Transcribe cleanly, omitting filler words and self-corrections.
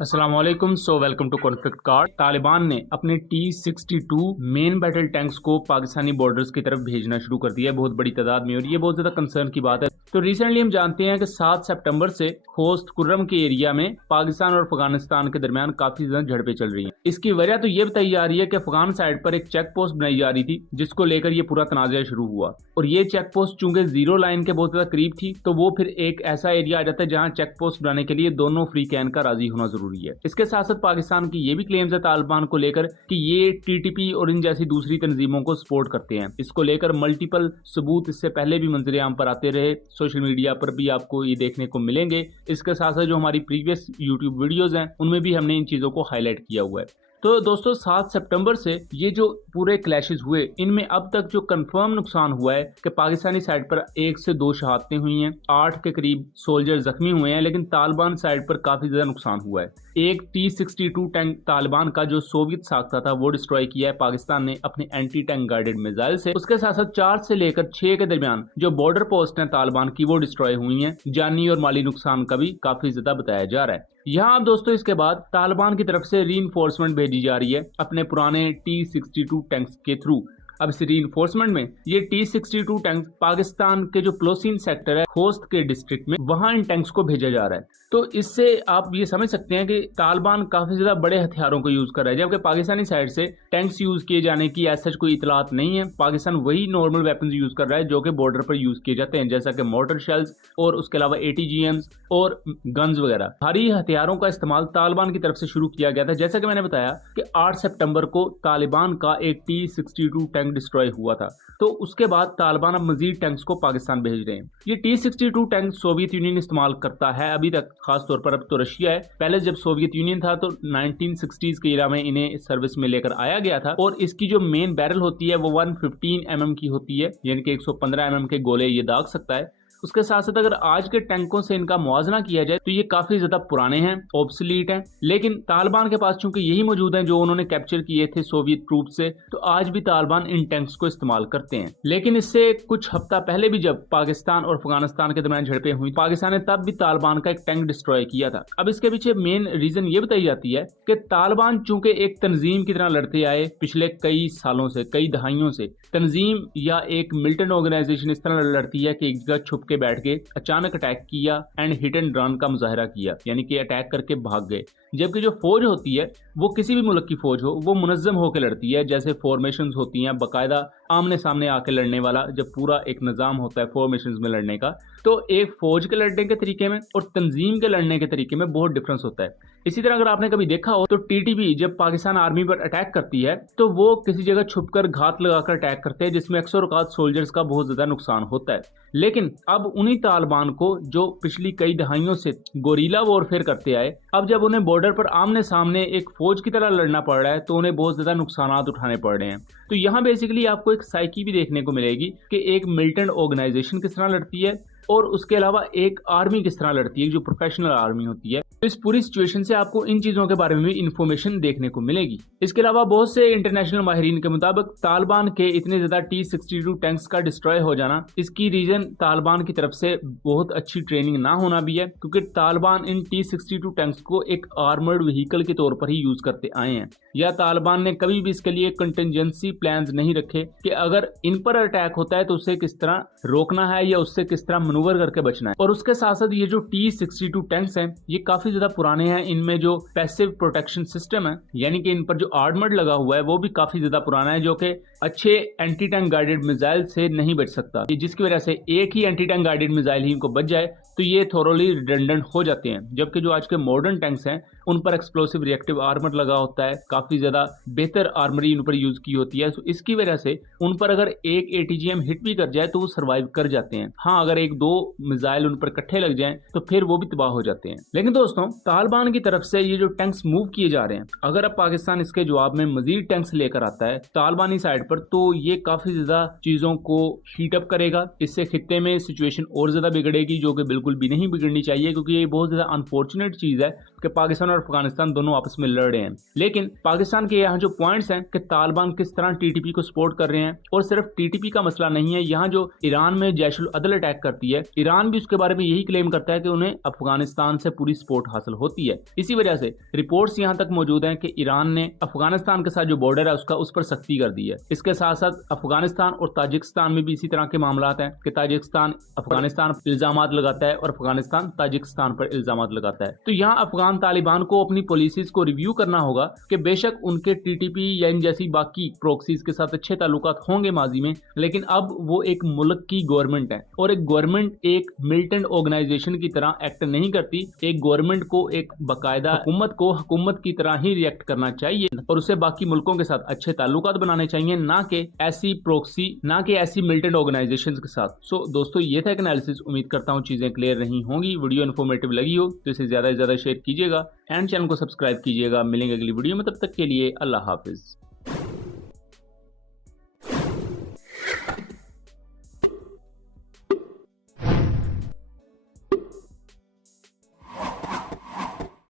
अस्सलामुअलैकुम। Welcome to conflict card. Taliban ने अपने T-62 मेन बैटल टैंक्स को पाकिस्तानी बॉर्डर्स की तरफ भेजना शुरू कर दिया है बहुत बड़ी तादाद में, और ये बहुत ज्यादा कंसर्न की बात है। तो रिसेंटली हम जानते हैं कि 7 सितंबर से होस्ट कुर्रम के एरिया में पाकिस्तान और अफगानिस्तान के दरमियान काफी ज्यादा झड़पें चल रही हैं। इसकी वजह तो ये बताई जा रही है कि अफगान साइड पर एक चेक पोस्ट बनाई जा रही थी, जिसको लेकर ये पूरा तनाज़ा शुरू हुआ। और ये चेक पोस्ट चूंकि जीरो लाइन के बहुत ज्यादा करीब थी, तो वो फिर एक ऐसा एरिया आ जाता है जहां चेक पोस्ट बनाने के लिए दोनों फ्री कैन का राजी होना जरूरी है। इसके साथ साथ पाकिस्तान की ये भी क्लेम्स है तालिबान को लेकर कि ये टीटीपी और इन जैसी दूसरी तंजीमों को सपोर्ट करते हैं। इसको लेकर मल्टीपल सबूत इससे पहले भी मंजरे आम पर आते रहे, सोशल मीडिया पर भी आपको ये देखने को मिलेंगे। इसके साथ साथ जो हमारी प्रीवियस यूट्यूब वीडियोस हैं उनमें भी हमने इन चीजों को हाईलाइट किया हुआ है। तो दोस्तों 7 सितंबर से ये जो पूरे क्लैशेस हुए, इनमें अब तक जो कंफर्म नुकसान हुआ है कि पाकिस्तानी साइड पर 1 से 2 शहादतें हुई हैं, 8 के करीब सोल्जर जख्मी हुए हैं, लेकिन तालिबान साइड पर काफी ज्यादा नुकसान हुआ है। एक T-62 टैंक तालिबान का जो सोवियत साख्ता था वो डिस्ट्रॉय किया है पाकिस्तान ने अपने एंटी टैंक गाइडेड मिसाइल से। उसके साथ साथ 4 से लेकर 6 के दरमियान जो बॉर्डर पोस्ट है तालिबान की वो डिस्ट्रॉय हुई हैं। जानी और माली नुकसान का भी काफी ज्यादा बताया जा रहा है। यहाँ दोस्तों इसके बाद तालिबान की तरफ से रीइंफोर्समेंट भेजी जा रही है अपने पुराने T-62 टैंक्स के थ्रू। अब इस रीइंफोर्समेंट में ये T-62 टैंक पाकिस्तान के जो प्लोसीन सेक्टर है खोस्त के डिस्ट्रिक्ट में, वहां इन टैंक्स को भेजा जा रहा है। तो इससे आप ये समझ सकते हैं कि तालिबान काफी ज्यादा बड़े हथियारों को यूज कर रहा है, जबकि पाकिस्तानी साइड से टैंक्स यूज किए जाने की ऐसा कोई इतलात नहीं है। पाकिस्तान वही नॉर्मल वेपन्स यूज कर रहा है जो कि बॉर्डर पर यूज किए जाते हैं, जैसा कि मोर्टर शेल्स और उसके अलावा ATGMs और गन्स वगैरह। भारी हथियारों का इस्तेमाल तालिबान की तरफ से शुरू किया गया था। जैसा कि मैंने बताया कि 8 सितंबर को तालिबान का एक T-62 टैंक डिस्ट्रॉय हुआ था, तो उसके बाद तालिबान अब मजीद टैंक्स को पाकिस्तान भेज रहे हैं। ये T-62 टैंक सोवियत यूनियन इस्तेमाल करता है अभी तक, खास तौर पर अब तो रशिया है। पहले जब सोवियत यूनियन था तो 1960s के इरा में इन्हें सर्विस में लेकर आया गया था। और इसकी जो मेन बैरल होती है वो 115 mm की होती है, यानी कि 115 mm के गोले ये दाग सकता है। उसके साथ साथ अगर आज के टैंकों से इनका मुआवजा किया जाए तो ये काफी ज्यादा पुराने हैं, ऑब्सलीट हैं। लेकिन तालिबान के पास चूंकि यही मौजूद हैं जो उन्होंने कैप्चर किए थे सोवियत ट्रूप से, तो आज भी तालिबान इन टैंक्स को इस्तेमाल करते हैं। लेकिन इससे कुछ हफ्ता पहले भी जब पाकिस्तान और अफगानिस्तान के दरमियान झड़पें हुई, पाकिस्तान ने तब भी तालिबान का एक टैंक डिस्ट्रॉय किया था। अब इसके पीछे मेन रीजन ये बताई जाती है कि तालिबान चूंकि एक तंजीम की तरह लड़ते आए पिछले कई सालों से, कई दहाइयों से, तंजीम या एक मिलिटेंट ऑर्गेनाइजेशन इस तरह लड़ती है कि एक जगह छुप के बैठ के अचानक अटैक किया एंड हिट एंड रन का मुजाहरा किया, यानी कि अटैक करके भाग गए। जबकि जो फौज होती है वो किसी भी मुल्क की फौज हो, वो मुनज्जम होकर लड़ती है, जैसे फॉर्मेशंस होती हैं, बाकायदा आमने सामने आके लड़ने वाला जब पूरा एक निजाम होता है फॉर्मेशंस में लड़ने का, तो एक फौज के लड़ने के तरीके में और तंजीम के लड़ने के तरीके में बहुत डिफरेंस होता है। इसी तरह अगर आपने कभी देखा हो तो TTP जब पाकिस्तान आर्मी पर अटैक करती है तो वो किसी जगह छुपकर घात लगाकर अटैक करते हैं, जिसमें अक्सर औकात सोल्जर्स का बहुत ज्यादा नुकसान होता है। लेकिन अब उन्हीं तालिबान को जो पिछली कई दहाइयों से गोरीला वॉरफेयर करते आए, अब जब उन्हें बॉर्डर पर आमने सामने एक फौज की तरह लड़ना पड़ रहा है तो उन्हें बहुत ज्यादा नुकसान उठाने पड़ रहे हैं। तो यहाँ बेसिकली आपको एक साइकी भी देखने को मिलेगी कि एक मिलिटेंट ऑर्गेनाइजेशन किस तरह लड़ती है और उसके अलावा एक आर्मी किस तरह लड़ती है जो प्रोफेशनल आर्मी होती है। तो इस पूरी सिचुएशन से आपको इन चीजों के बारे में भी इंफॉर्मेशन देखने को मिलेगी। इसके अलावा बहुत से इंटरनेशनल माहिरीन के मुताबिक तालिबान के इतने ज्यादा T-62 टैंक्स का डिस्ट्रॉय हो जाना, इसकी रीजन तालिबान की तरफ से बहुत अच्छी ट्रेनिंग ना होना भी है, क्योंकि तालिबान इन T-62 टैंक्स को एक आर्मर्ड व्हीकल के तौर पर ही यूज करते आए हैं, या तालिबान ने कभी भी इसके लिए कंटिजेंसी प्लान्स नहीं रखे कि अगर इन पर अटैक होता है तो उसे किस तरह रोकना है या उससे किस तरह मनूवर करके बचना है। और उसके साथ साथ ये जो T-62 टैंक्स हैं ये काफी ज्यादा पुराने हैं, इनमें जो पैसिव प्रोटेक्शन सिस्टम है, यानी कि इन पर जो आर्मर्ड लगा हुआ है वो भी काफी ज्यादा पुराना है, जो कि अच्छे एंटी टैंक गाइडेड मिसाइल से नहीं बच सकता, जिसकी वजह से एक ही एंटी टैंक गाइडेड मिसाइल ही इनको बच जाए तो ये थोरोली रिडंडेंट हो जाते हैं। जबकि जो आज के मॉडर्न टैंक्स हैं उन पर एक्सप्लोसिव रिएक्टिव आर्मर लगा होता है, काफी ज्यादा बेहतर आर्मरी उन पर यूज की होती है। तो इसकी वजह से उन पर अगर एक ATGM हिट भी कर जाए तो वो सर्वाइव कर जाते हैं। हाँ, अगर एक दो मिसाइल उन पर इकट्ठे लग जाएं तो फिर वो भी तबाह हो जाते हैं। लेकिन दोस्तों तालिबान की तरफ से ये जो टैंक्स मूव किए जा रहे हैं, अगर अब पाकिस्तान इसके जवाब में मजीद टैंक्स लेकर आता है तालिबानी साइड पर, तो ये काफी ज्यादा चीजों को हीट अप करेगा। इससे खित्ते में सिचुएशन और ज्यादा बिगड़ेगी, जो कि बिल्कुल भी नहीं बिगड़नी चाहिए, क्योंकि ये बहुत ज्यादा अनफॉर्चुनेट चीज है कि पाकिस्तान और अफगानिस्तान दोनों आपस में लड़ रहे हैं। लेकिन पाकिस्तान के यहाँ जो पॉइंट्स हैं कि तालिबान किस तरह TTP को सपोर्ट कर रहे हैं, और सिर्फ TTP का मसला नहीं है, यहाँ जो ईरान में जैशुल अदल अटैक करती है है। ईरान भी उसके बारे में यही क्लेम करता है कि उन्हें अफगानिस्तान से पूरी सपोर्ट हासिल होती है। इसी वजह से रिपोर्ट्स यहां तक मौजूद हैं कि ईरान ने अफगानिस्तान के साथ जो बॉर्डर है उस पर सख्ती कर दी है। इसके साथ साथ अफगानिस्तान और ताजिकिस्तान में भी इसी तरह के मामला हैं कि ताजिकिस्तान अफगानिस्तान पर इल्जाम लगाता है और अफगानिस्तान ताजिकिस्तान पर इल्जाम लगाता है। तो यहाँ अफगान तालिबान को अपनी पॉलिसीज को रिव्यू करना होगा कि बेशक उनके टीटीपी या इन जैसी बाकी प्रोक्सीज के साथ अच्छे ताल्लुकात होंगे माजी में, लेकिन अब वो एक मुल्क की गवर्नमेंट है और एक गवर्नमेंट एक मिलिटेंट ऑर्गेनाइजेशन की तरह एक्ट नहीं करती। एक गवर्नमेंट को एक बाकायदा हुकूमत की तरह ही रिएक्ट करना चाहिए और उसे बाकी मुल्कों के साथ अच्छे ताल्लुकात बनाने चाहिए, ना कि ऐसी प्रोक्सी, ना कि ऐसी मिलिटेंट ऑर्गेनाइजेशंस के साथ। सो दोस्तों, ये था एक एनालिसिस। उम्मीद करता हूँ चीजें क्लियर रही होंगी। वीडियो इन्फॉर्मेटिव लगी हो तो इसे ज्यादा से ज्यादा शेयर कीजिएगा एंड चैनल को सब्सक्राइब कीजिएगा। मिलेंगे अगली वीडियो में, तब तक के लिए अल्लाह हाफिज।